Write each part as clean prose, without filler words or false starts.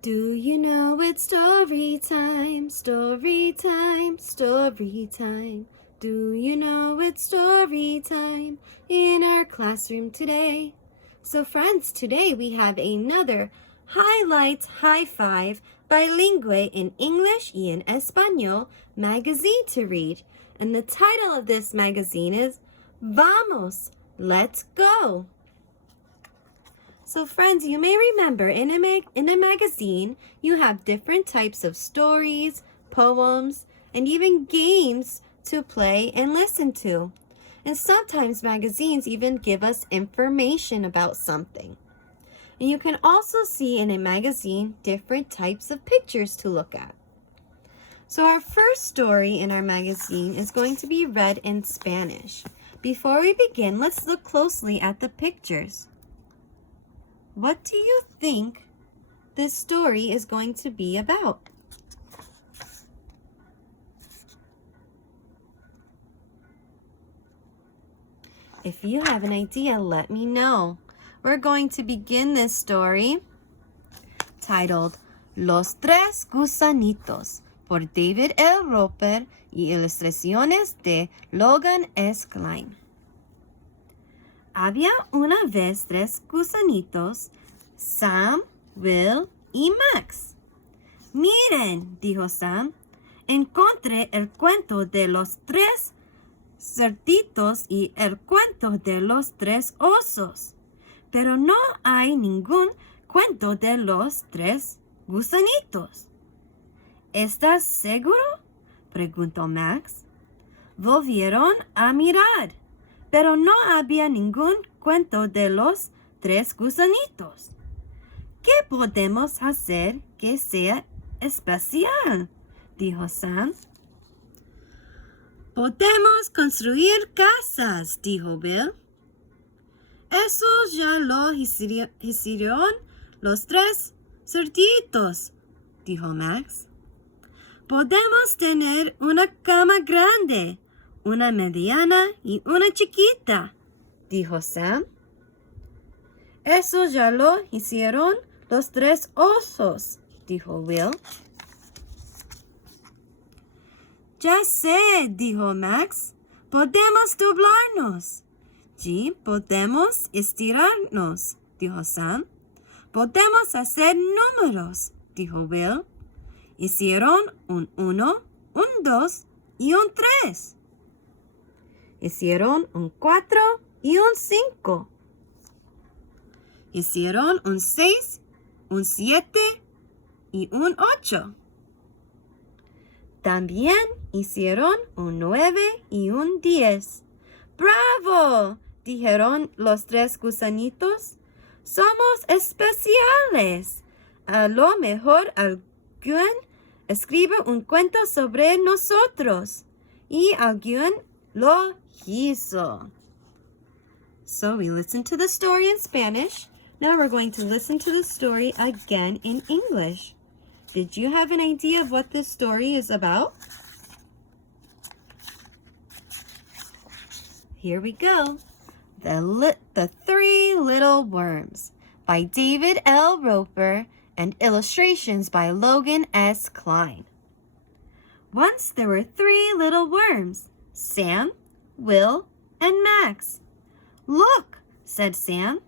Do you know it's story time, story time, story time? Do you know it's story time in our classroom today? So friends, today we have another Highlights High Five Bilingüe in English y en Español magazine to read. And the title of this magazine is Vamos, Let's Go. So friends, you may remember in a magazine, you have different types of stories, poems, and even games to play and listen to. And sometimes magazines even give us information about something. And you can also see in a magazine different types of pictures to look at. So our first story in our magazine is going to be read in Spanish. Before we begin, let's look closely at the pictures. What do you think this story is going to be about? If you have an idea, let me know. We're going to begin this story titled Los Tres Gusanitos por David L. Roper y ilustraciones de Logan S. Klein. Había una vez tres gusanitos, Sam, Will y Max. Miren, dijo Sam, encontré el cuento de los tres cerditos y el cuento de los tres osos, pero no hay ningún cuento de los tres gusanitos. ¿Estás seguro?, preguntó Max. Volvieron a mirar, pero no había ningún cuento de los tres gusanitos. ¿Qué podemos hacer que sea especial?, dijo Sam. Podemos construir casas, dijo Bill. Eso ya lo hicieron los tres cerditos, dijo Max. Podemos tener una cama grande, una mediana y una chiquita, dijo Sam. Eso ya lo hicieron los tres osos, dijo Will. Ya sé, dijo Max. Podemos doblarnos. Sí, podemos estirarnos, dijo Sam. Podemos hacer números, dijo Will. Hicieron un 1, un 2 y un 3. Hicieron un 4 y un 5. Hicieron un 6, un 7 y un 8. También hicieron un 9 y un 10. ¡Bravo!, dijeron los tres gusanitos. Somos especiales. A lo mejor alguien escribe un cuento sobre nosotros. Y alguien lo hizo. So we listened to the story in Spanish. Now we're going to listen to the story again in English. Did you have an idea of what this story is about? Here we go. The Three Little Worms by David L. Roper and illustrations by Logan S. Klein. Once there were three little worms, Sam, Will, and Max. Look, said Sam.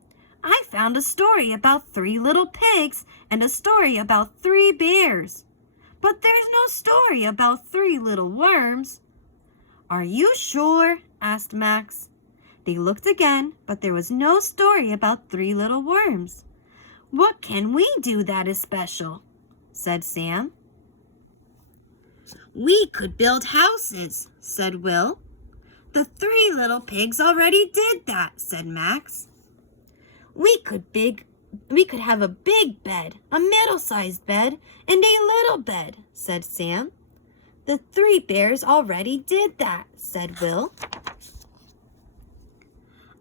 I found a story about three little pigs and a story about three bears. But there's no story about three little worms. Are you sure?, asked Max. They looked again, but there was no story about three little worms. What can we do that is special?, said Sam. We could build houses, said Will. The three little pigs already did that, said Max. We could have a big bed, a middle-sized bed, and a little bed, said Sam. The three bears already did that, said Will.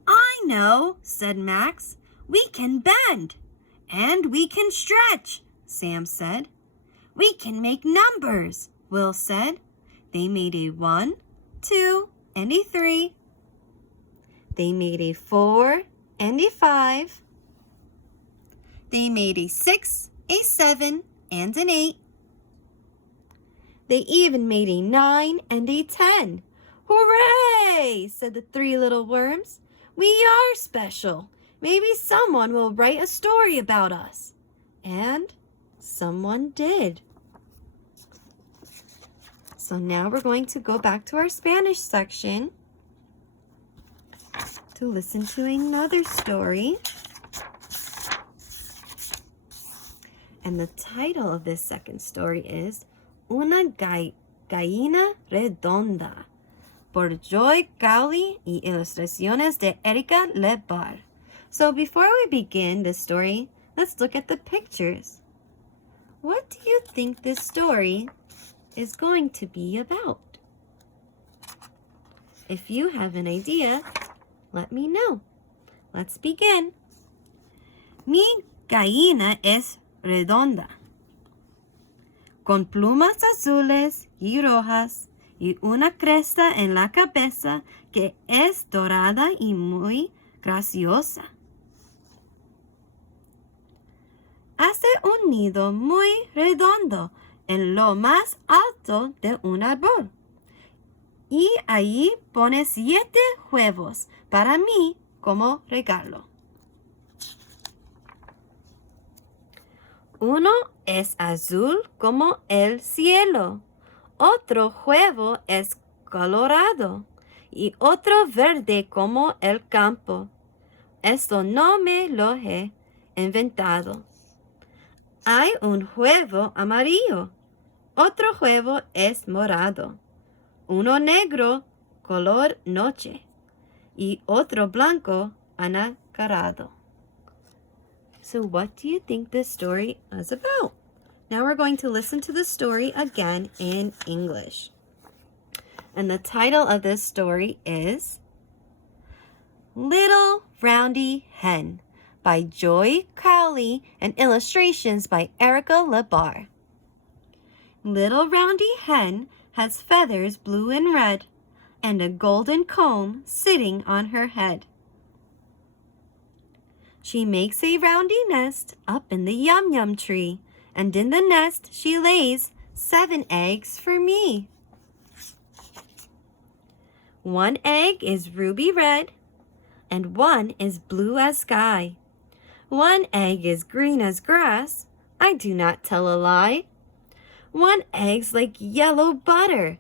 I know, said Max. We can bend. And we can stretch, Sam said. We can make numbers, Will said. They made a 1, 2, and a 3. They made a 4 and a 5. They made a 6 a 7, and an 8. They even made a 9 and a 10. Hooray! Said the 3 little worms. We are special. Maybe someone will write a story about us. And someone did. So now we're going to go back to our Spanish section to listen to another story. And the title of this second story is Una Gallina Redonda, por Joy Cowley y ilustraciones de Erika Lebar. So before we begin this story, let's look at the pictures. What do you think this story is going to be about? If you have an idea, let me know. Let's begin. Mi gallina es redonda, con plumas azules y rojas y una cresta en la cabeza que es dorada y muy graciosa. Hace un nido muy redondo en lo más alto de un árbol. Y allí pone 7 huevos para mí como regalo. Uno es azul como el cielo, otro huevo es colorado y otro verde como el campo. Esto no me lo he inventado. Hay un huevo amarillo, otro huevo es morado, uno negro color noche y otro blanco anacarado. So what do you think this story is about? Now we're going to listen to the story again in English. And the title of this story is Little Roundy Hen by Joy Cowley and illustrations by Erika Lebar. Little Roundy Hen has feathers blue and red and a golden comb sitting on her head. She makes a roundy nest up in the yum-yum tree, and in the nest she lays 7 eggs for me. 1 egg is ruby red, and 1 is blue as sky. 1 egg is green as grass, I do not tell a lie. 1 egg's like yellow butter,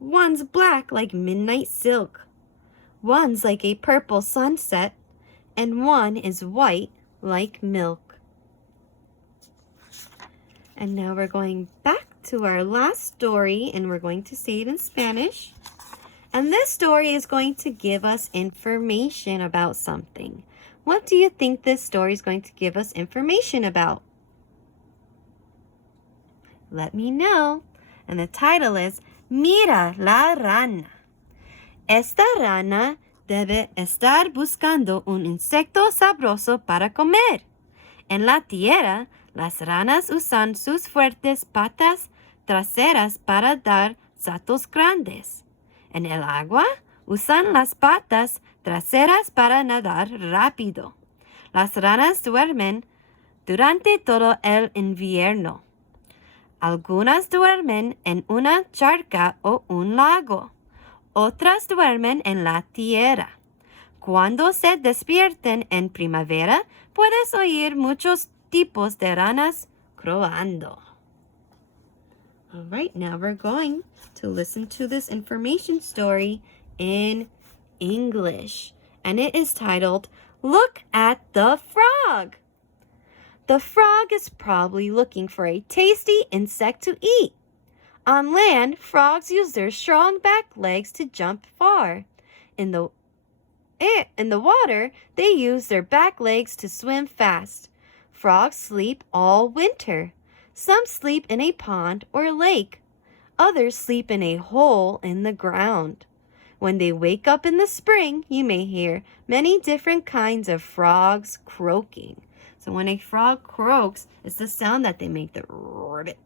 1's black like midnight silk, 1's like a purple sunset, and 1 is white like milk. And now we're going back to our last story, and we're going to say it in Spanish. And this story is going to give us information about something. What do you think this story is going to give us information about? Let me know. And the title is Mira la rana. Esta rana debe estar buscando un insecto sabroso para comer. En la tierra, las ranas usan sus fuertes patas traseras para dar saltos grandes. En el agua, usan las patas traseras para nadar rápido. Las ranas duermen durante todo el invierno. Algunas duermen en una charca o un lago. Otras duermen en la tierra. Cuando se despierten en primavera, puedes oír muchos tipos de ranas croando. All right, now we're going to listen to this information story in English. And it is titled, Look at the Frog. The frog is probably looking for a tasty insect to eat. On land, frogs use their strong back legs to jump far. In the water, they use their back legs to swim fast. Frogs sleep all winter. Some sleep in a pond or lake. Others sleep in a hole in the ground. When they wake up in the spring, you may hear many different kinds of frogs croaking. So when a frog croaks, it's the sound that they make, the ribbit,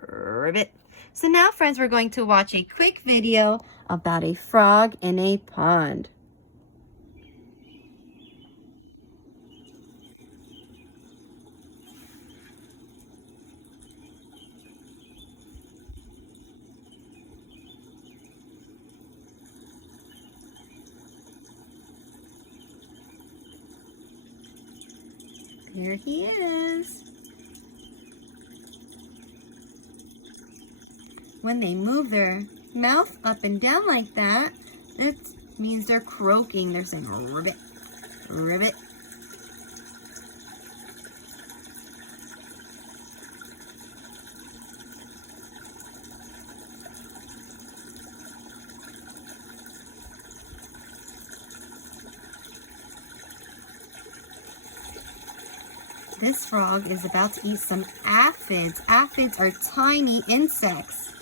ribbit. So now, friends, we're going to watch a quick video about a frog in a pond. Here he is. When they move their mouth up and down like that, it means they're croaking. They're saying ribbit, ribbit. This frog is about to eat some aphids. Aphids are tiny insects.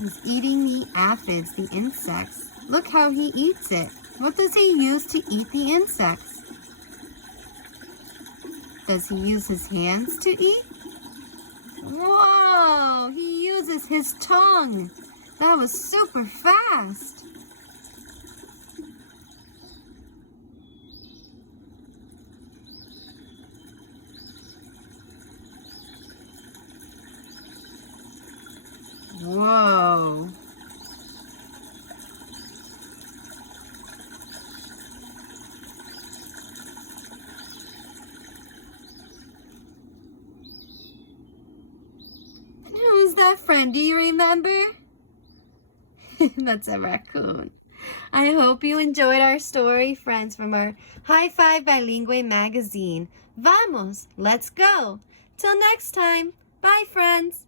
He's eating the aphids, the insects. Look how he eats it. What does he use to eat the insects? Does he use his hands to eat? Whoa! He uses his tongue. That was super fast. Whoa. Who's that friend? Do you remember? That's a raccoon. I hope you enjoyed our story, friends, from our High Five Bilingüe magazine. Vamos, let's go. Till next time. Bye, friends.